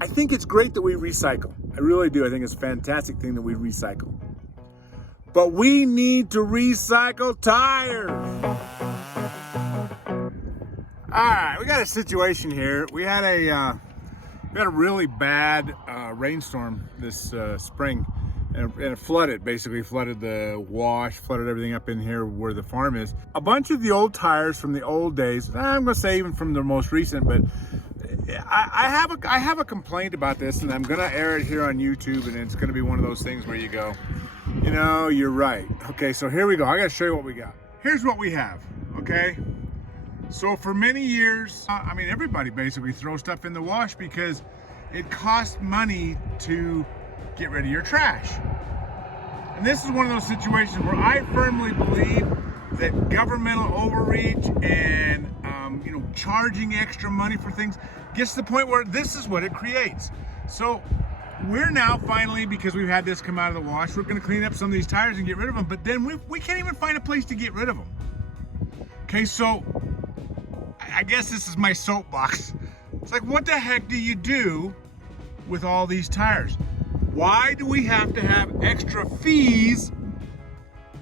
I think it's great that we recycle. I really do. I think it's a fantastic thing that we recycle. But we need to recycle tires. All right, we got a situation here. We had a really bad rainstorm this spring, and it flooded, basically flooded the wash, flooded everything up in here where the farm is. A bunch of the old tires from the old days, I'm gonna say even from the most recent, but I have a complaint about this, and I'm gonna air it here on YouTube, and it's gonna be one of those things where you go, you know, you're right. Okay, so here we go. I gotta show you what we got. Here's what we have, okay? So for many years, I mean, everybody basically throws stuff in the wash because it costs money to get rid of your trash. And this is one of those situations where I firmly believe that governmental overreach and charging extra money for things gets to the point where this is what it creates. So we're now finally, because we've had this come out of the wash, we're going to clean up some of these tires and get rid of them, but then we can't even find a place to get rid of them. Okay, so I guess this is my soapbox. It's like, what the heck do you do with all these tires? Why do we have to have extra fees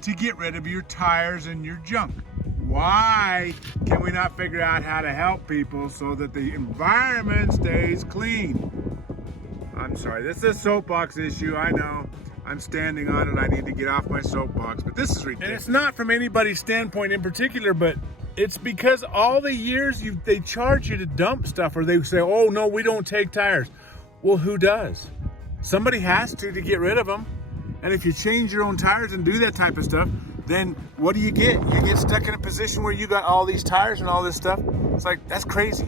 to get rid of your tires and your junk? Why can we not figure out how to help people so that the environment stays clean? I'm sorry, this is a soapbox issue, I know. I'm standing on it, I need to get off my soapbox, but this is ridiculous. And it's not from anybody's standpoint in particular, but it's because all the years they charge you to dump stuff, or they say, oh no, we don't take tires. Well, who does? Somebody has to get rid of them. And if you change your own tires and do that type of stuff, then what do? You get stuck in a position where you got all these tires and all this stuff. It's like, that's crazy.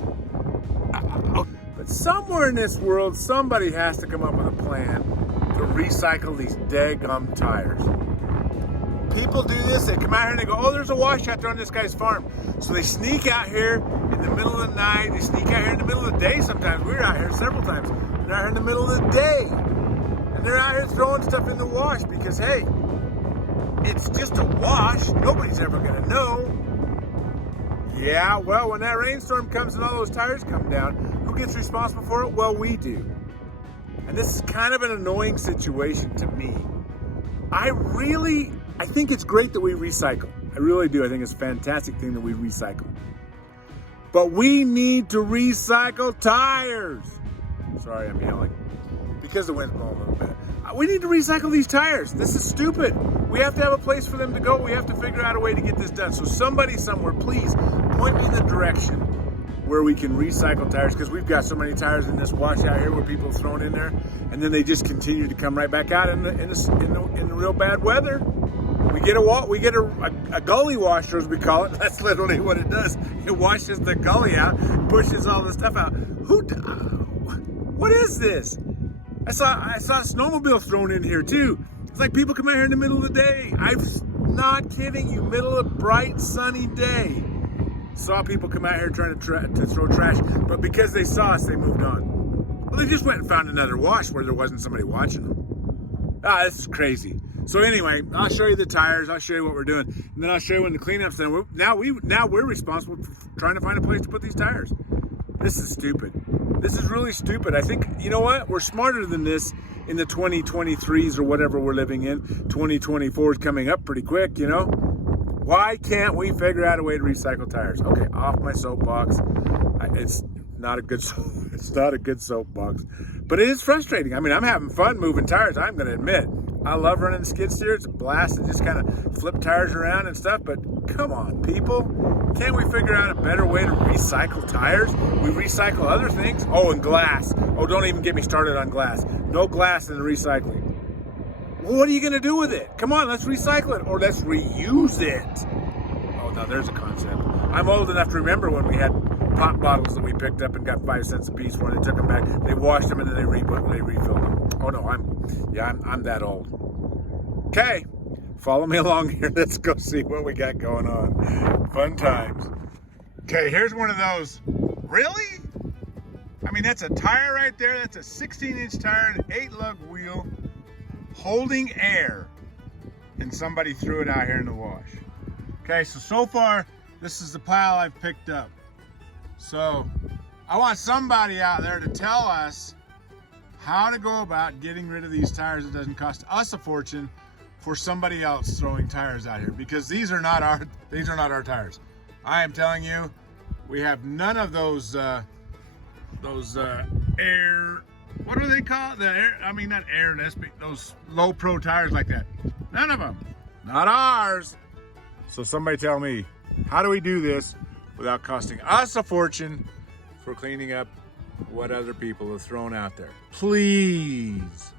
But somewhere in this world, somebody has to come up with a plan to recycle these daggum tires. People do this, they come out here and they go, oh, there's a wash out there on this guy's farm. So they sneak out here in the middle of the night, they sneak out here in the middle of the day sometimes. We were out here several times. They're out here in the middle of the day. And they're out here throwing stuff in the wash because, hey, it's just a wash. Nobody's ever gonna know. Yeah, well, when that rainstorm comes and all those tires come down, who gets responsible for it? Well, we do. And this is kind of an annoying situation to me. I think it's great that we recycle. I really do. I think it's a fantastic thing that we recycle. But we need to recycle tires. Sorry, I'm yelling because the wind's blowing a little bit. We need to recycle these tires. This is stupid. We have to have a place for them to go. We have to figure out a way to get this done. So somebody somewhere, please point me in the direction where we can recycle tires, because we've got so many tires in this wash out here where people have thrown in there, and then they just continue to come right back out in the real bad weather. We get a gully washer, as we call it. That's literally what it does. It washes the gully out, pushes all the stuff out. What is this? I saw a snowmobile thrown in here too. It's like people come out here in the middle of the day. I'm not kidding you, middle of bright sunny day. Saw people come out here trying to throw trash, but because they saw us, they moved on. Well, they just went and found another wash where there wasn't somebody watching them. This is crazy. So anyway, I'll show you the tires. I'll show you what we're doing, and then I'll show you when the cleanup's done. Now we're responsible for trying to find a place to put these tires. This is stupid. This is really stupid. I think, you know what? We're smarter than this in the 2023s or whatever we're living in. 2024 is coming up pretty quick, you know? Why can't we figure out a way to recycle tires? Okay, off my soapbox. It's not a good soapbox, but it is frustrating. I mean, I'm having fun moving tires, I'm going to admit. I love running the skid steer. It's a blast to just kind of flip tires around and stuff, but come on, people. Can't we figure out a better way to recycle tires? We recycle other things. Oh, and glass. Oh, don't even get me started on glass. No glass in the recycling. Well, what are you going to do with it? Come on, let's recycle it, or let's reuse it. Oh, now there's a concept. I'm old enough to remember when we had pop bottles that we picked up and got 5 cents a piece for, and they took them back. They washed them and then they refilled them. Oh no, I'm that old. Okay, follow me along here. Let's go see what we got going on. Fun times. Okay, here's one of those. Really? I mean, that's a tire right there. That's a 16-inch tire, an 8-lug wheel, holding air, and somebody threw it out here in the wash. Okay, so far, this is the pile I've picked up. So I want somebody out there to tell us how to go about getting rid of these tires that doesn't cost us a fortune for somebody else throwing tires out here, because these are not our tires. I am telling you, we have none of those air, what do they call it? Not air, those low pro tires like that. None of them, not ours. So somebody tell me, how do we do this without costing us a fortune for cleaning up what other people have thrown out there? Please.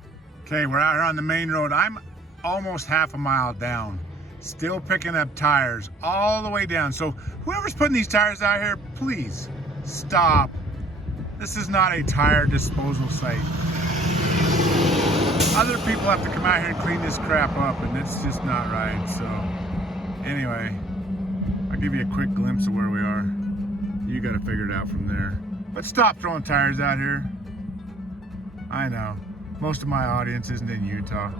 Okay, we're out here on the main road. I'm almost half a mile down, still picking up tires all the way down. So whoever's putting these tires out here, please stop. This is not a tire disposal site. Other people have to come out here and clean this crap up, and it's just not right. So anyway, I'll give you a quick glimpse of where we are. You got to figure it out from there. But stop throwing tires out here. I know, most of my audience isn't in Utah.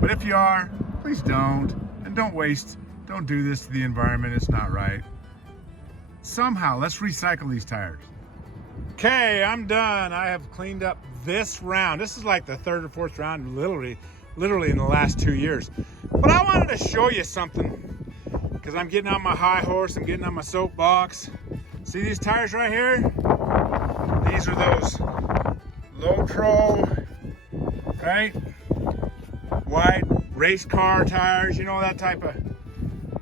But if you are, please don't. And don't do this to the environment. It's not right. Somehow, let's recycle these tires. Okay, I'm done. I have cleaned up this round. This is like the third or fourth round, literally in the last 2 years. But I wanted to show you something, because I'm getting on my high horse, I'm getting on my soapbox. See these tires right here? These are those low pro, right? Wide race car tires, you know, that type of.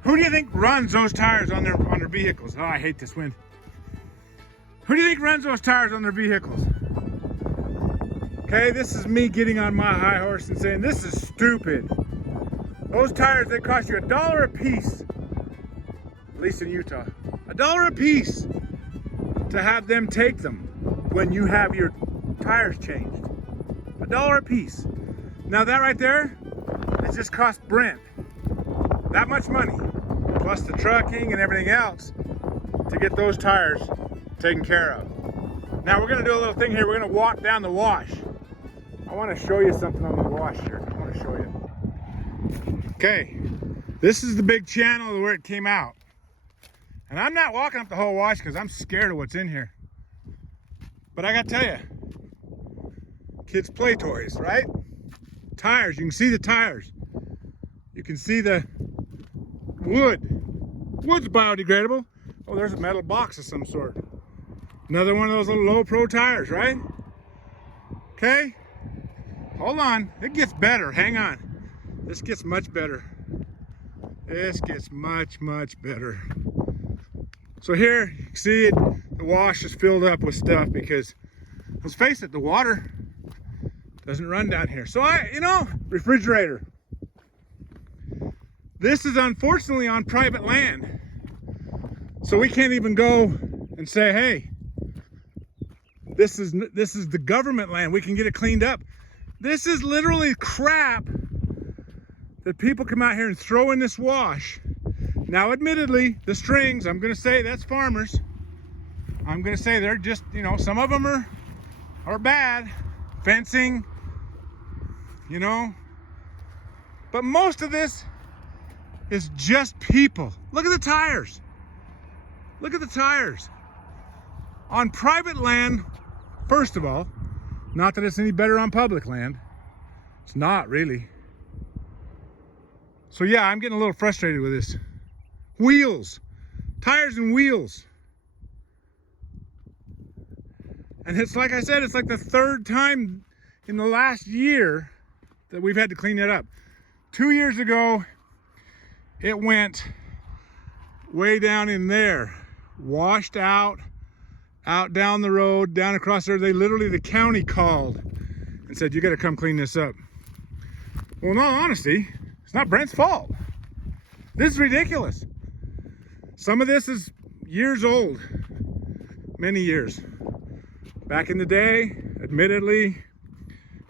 Who do you think runs those tires on their vehicles? Oh, I hate this wind. Who do you think runs those tires on their vehicles? Okay, this is me getting on my high horse and saying this is stupid. Those tires, they cost you $1 a piece, at least in Utah. $1 a piece to have them take them when you have your tires changed. $1 a piece. Now that right there, it just cost Brent that much money, plus the trucking and everything else, to get those tires taken care of. Now we're gonna do a little thing here. We're gonna walk down the wash. I wanna show you something on the wash here. I wanna show you. Okay, this is the big channel where it came out. And I'm not walking up the whole wash because I'm scared of what's in here. But I gotta tell you, kids' play toys, right? Tires, you can see the tires. You can see the wood. Wood's biodegradable. Oh, there's a metal box of some sort. Another one of those little low pro tires, right? Okay, hold on, it gets better, hang on. This gets much better. This gets much better. So here, you can see it, the wash is filled up with stuff because, let's face it, the water doesn't run down here. So refrigerator. This is unfortunately on private land. So we can't even go and say, hey, this is the government land. We can get it cleaned up. This is literally crap that people come out here and throw in this wash. Now, admittedly, the strings, I'm gonna say that's farmers. I'm gonna say they're just, some of them are bad. Fencing, But most of this is just people. Look at the tires. Look at the tires. On private land, first of all, not that it's any better on public land. It's not really. So yeah, I'm getting a little frustrated with this. Wheels, tires and wheels. And it's like I said, it's like the third time in the last year that we've had to clean it up. 2 years ago, it went way down in there, washed out down the road, down across there. The county called and said, you got to come clean this up. Well, in all honesty, it's not Brent's fault. This is ridiculous. Some of this is years old, many years. Back in the day, admittedly,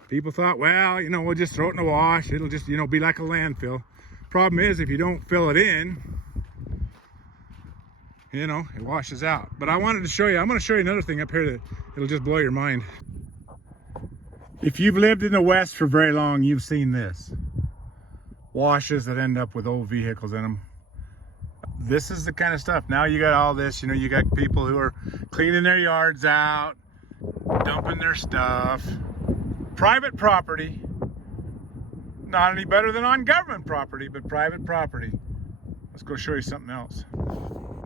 people thought, well, we'll just throw it in the wash. It'll just, be like a landfill. Problem is, if you don't fill it in, it washes out. But I wanted to show you, I'm going to show you another thing up here that it'll just blow your mind. If you've lived in the West for very long, you've seen this. Washes that end up with old vehicles in them. This is the kind of stuff. Now you got all this, you got people who are cleaning their yards out, dumping their stuff, private property. Not any better than on government property, but private property. Let's go show you something else.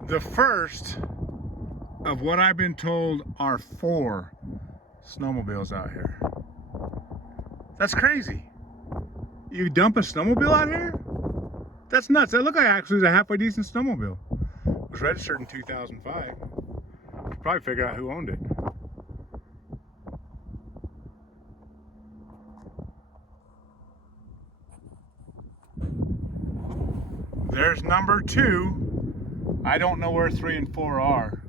The first of what I've been told are 4 snowmobiles out here. That's crazy. You dump a snowmobile out here? That's nuts. That looked like actually was a halfway decent snowmobile. It was registered in 2005. You could probably figure out who owned it. There's number 2. I don't know where 3 and 4 are,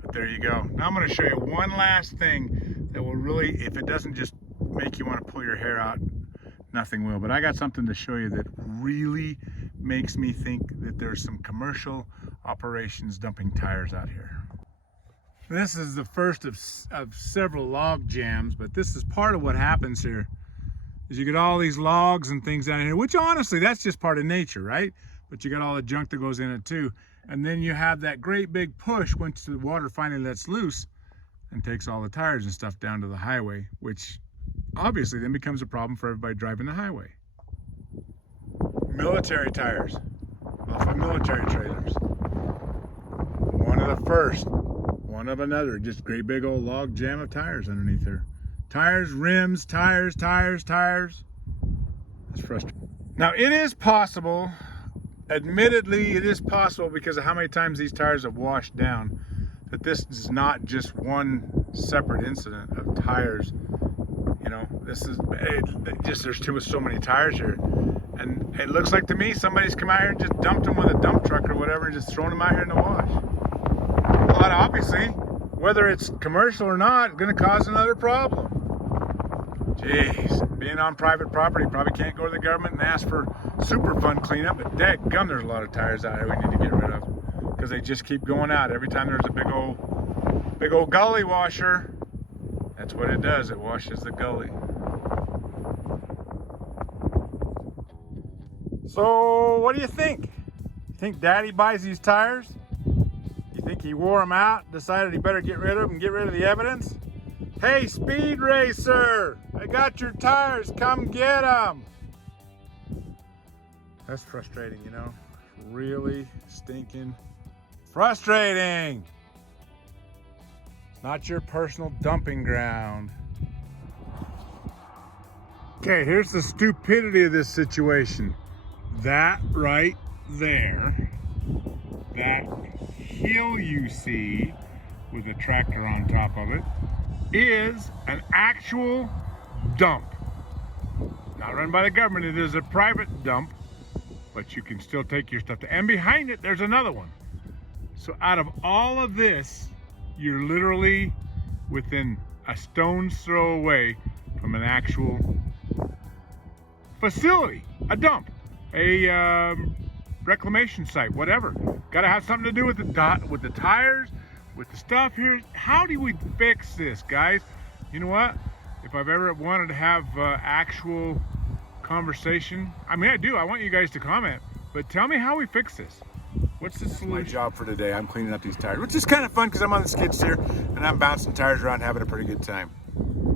but there you go. Now I'm going to show you one last thing that will really, if it doesn't just make you want to pull your hair out, nothing will. But I got something to show you that really makes me think that there's some commercial operations dumping tires out here. This is the first of several log jams, but this is part of what happens here. Is you get all these logs and things down here, which honestly, that's just part of nature, right? But you got all the junk that goes in it too. And then you have that great big push once the water finally lets loose and takes all the tires and stuff down to the highway, which obviously then becomes a problem for everybody driving the highway. Military tires off of military trailers. One of the first, one of another, just great big old log jam of tires underneath there. Tires, rims, tires. That's frustrating. Now it is possible, admittedly it is possible because of how many times these tires have washed down, that this is not just one separate incident of tires. You know, this is just there's so many tires here. And it looks like to me somebody's come out here and just dumped them with a dump truck or whatever and just thrown them out here in the wash. But obviously, whether it's commercial or not, it's going to cause another problem. Jeez, being on private property, probably can't go to the government and ask for super fund cleanup, but dadgum, there's a lot of tires out here we need to get rid of because they just keep going out. Every time there's a big old gully washer, that's what it does, it washes the gully. So, what do you think? You think Daddy buys these tires? You think he wore them out, decided he better get rid of them and get rid of the evidence? Hey, Speed Racer, I got your tires, come get them. That's frustrating, you know, really stinking frustrating. It's not your personal dumping ground. Okay, here's the stupidity of this situation. That right there, that hill you see with a tractor on top of it, is an actual dump. Not run by the government, it is a private dump, but you can still take your stuff to, and behind it there's another one. So out of all of this, you're literally within a stone's throw away from an actual facility, a dump, a reclamation site, whatever. Got to have something to do with the tires, with the stuff here. How do we fix this, guys? You know what? If I've ever wanted to have actual conversation, I mean, I do. I want you guys to comment, but tell me how we fix this. What's the solution? My job for today, I'm cleaning up these tires, which is kind of fun because I'm on the skid steer and I'm bouncing tires around, having a pretty good time.